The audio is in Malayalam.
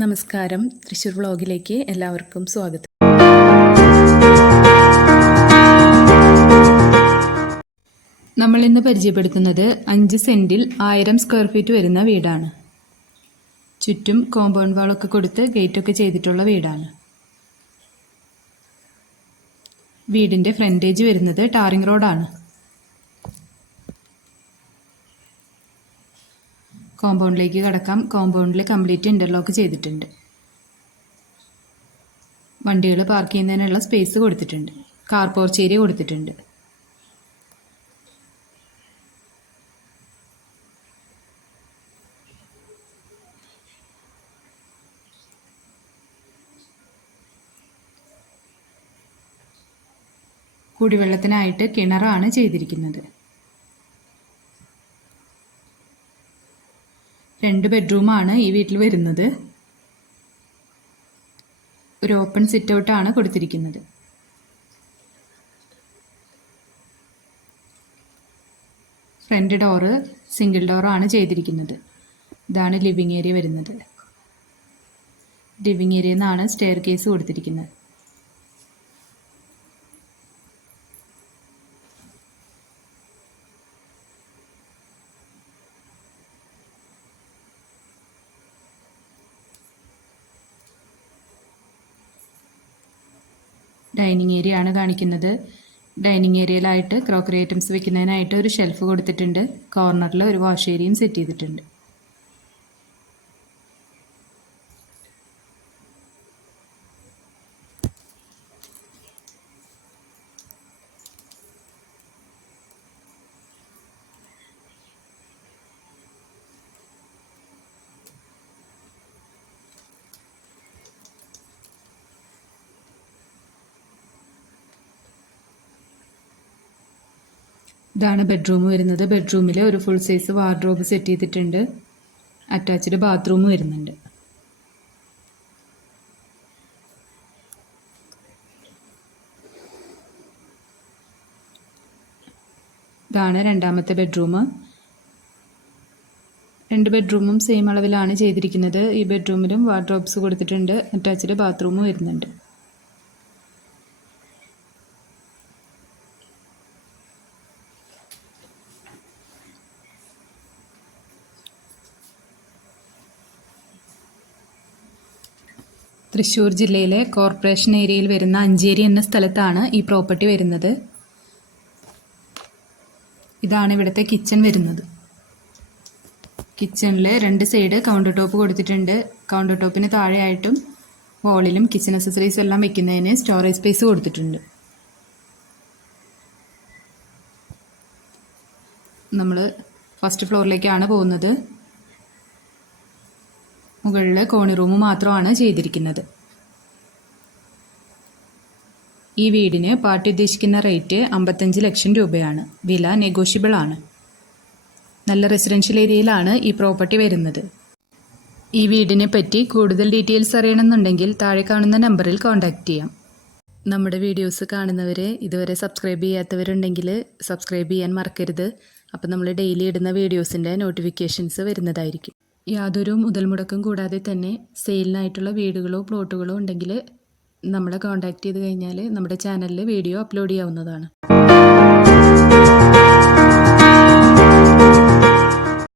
നമസ്കാരം. തൃശ്ശൂർ വ്ളോഗിലേക്ക് എല്ലാവർക്കും സ്വാഗതം. നമ്മൾ ഇന്ന് പരിചയപ്പെടുത്തുന്നത് അഞ്ച് സെന്റിൽ ആയിരം സ്ക്വയർ ഫീറ്റ് വരുന്ന വീടാണ്. ചുറ്റും കോമ്പൗണ്ട് വാളൊക്കെ കൊടുത്ത് ഗേറ്റൊക്കെ ചെയ്തിട്ടുള്ള വീടാണ്. വീടിന്റെ ഫ്രണ്ടേജ് വരുന്നത് ടാറിംഗ് റോഡാണ്. കോമ്പൗണ്ടിലേക്ക് കടക്കാം. കോമ്പൗണ്ടിൽ കംപ്ലീറ്റ് ഇന്റർലോക്ക് ചെയ്തിട്ടുണ്ട്. വണ്ടികൾ പാർക്ക് ചെയ്യുന്നതിനുള്ള സ്പേസ് കൊടുത്തിട്ടുണ്ട്. കാർ പോർച്ച് ഏരിയ കൊടുത്തിട്ടുണ്ട്. കുടിവെള്ളത്തിനായിട്ട് കിണറാണ് ചെയ്തിരിക്കുന്നത്. രണ്ട് ബെഡ്റൂമാണ് ഈ വീട്ടിൽ വരുന്നത്. ഒരു ഓപ്പൺ സിറ്റ് ഔട്ടാണ് കൊടുത്തിരിക്കുന്നത്. ഫ്രണ്ട് ഡോറ് സിംഗിൾ ഡോറാണ് ചെയ്തിരിക്കുന്നത്. ഇതാണ് ലിവിങ് ഏരിയ വരുന്നത്. ലിവിങ് ഏരിയയിൽ നിന്നാണ് സ്റ്റെയർ കേസ് കൊടുത്തിരിക്കുന്നത്. ഡൈനിങ് ഏരിയ ആണ് കാണിക്കുന്നത്. ഡൈനിങ് ഏരിയയിലായിട്ട് ക്രോക്കറി ഐറ്റംസ് വെക്കുന്നതിനായിട്ട് ഒരു ഷെൽഫ് കൊടുത്തിട്ടുണ്ട്. കോർണറിൽ ഒരു വാഷ് ഏരിയയും സെറ്റ് ചെയ്തിട്ടുണ്ട്. ഇതാണ് ബെഡ്റൂം വരുന്നത്. ബെഡ്റൂമിൽ ഒരു ഫുൾ സൈസ് വാർഡ്രോബ് സെറ്റ് ചെയ്തിട്ടുണ്ട്. അറ്റാച്ച്ഡ് ബാത്റൂം വരുന്നുണ്ട്. ഇതാണ് രണ്ടാമത്തെ ബെഡ്റൂം രണ്ട് ബെഡ്റൂമും സെയിം അളവിലാണ് ചെയ്തിരിക്കുന്നത്. ഈ ബെഡ്റൂമിലും വാർഡ്രോബ്സ് കൊടുത്തിട്ടുണ്ട്. അറ്റാച്ച്ഡ് ബാത്റൂം വരുന്നുണ്ട്. തൃശ്ശൂർ ജില്ലയിലെ കോർപ്പറേഷൻ ഏരിയയിൽ വരുന്ന അഞ്ചേരി എന്ന സ്ഥലത്താണ് ഈ പ്രോപ്പർട്ടി വരുന്നത്. ഇതാണ് ഇവിടുത്തെ കിച്ചൺ വരുന്നത്. കിച്ചണിൽ രണ്ട് സൈഡ് കൗണ്ടർ ടോപ്പ് കൊടുത്തിട്ടുണ്ട്. കൗണ്ടർ ടോപ്പിന് താഴെയായിട്ടും വോളിലും കിച്ചൺ അക്സസറീസ് എല്ലാം വെക്കുന്നതിന് സ്റ്റോറേജ് സ്പേസ് കൊടുത്തിട്ടുണ്ട്. നമ്മൾ ഫസ്റ്റ് ഫ്ലോറിലേക്കാണ് പോകുന്നത്. മുകളിൽ കോണി റൂം മാത്രമാണ് ചെയ്തിരിക്കുന്നത്. ഈ വീടിന് പാർട്ടി ഉദ്ദേശിക്കുന്ന റേറ്റ് അമ്പത്തഞ്ച് ലക്ഷം രൂപയാണ്. വില നെഗോഷ്യബിൾ ആണ്. നല്ല റെസിഡൻഷ്യൽ ഏരിയയിലാണ് ഈ പ്രോപ്പർട്ടി വരുന്നത്. ഈ വീടിനെ പറ്റി കൂടുതൽ ഡീറ്റെയിൽസ് അറിയണമെന്നുണ്ടെങ്കിൽ താഴെ കാണുന്ന നമ്പറിൽ കോൺടാക്റ്റ് ചെയ്യാം. നമ്മുടെ വീഡിയോസ് കാണുന്നവരെ ഇതുവരെ സബ്സ്ക്രൈബ് ചെയ്യാത്തവരുണ്ടെങ്കിൽ സബ്സ്ക്രൈബ് ചെയ്യാൻ മറക്കരുത്. അപ്പോൾ നമ്മൾ ഡെയിലി ഇടുന്ന വീഡിയോസിന്റെ നോട്ടിഫിക്കേഷൻസ് വരുന്നതായിരിക്കും. യാതൊരു മുതൽ മുടക്കും കൂടാതെ തന്നെ സെയിലിനായിട്ടുള്ള വീടുകളോ പ്ലോട്ടുകളോ ഉണ്ടെങ്കിൽ നമ്മളെ കോൺടാക്റ്റ് ചെയ്ത് കഴിഞ്ഞാൽ നമ്മുടെ ചാനലിൽ വീഡിയോ അപ്ലോഡ് ചെയ്യാവുന്നതാണ്.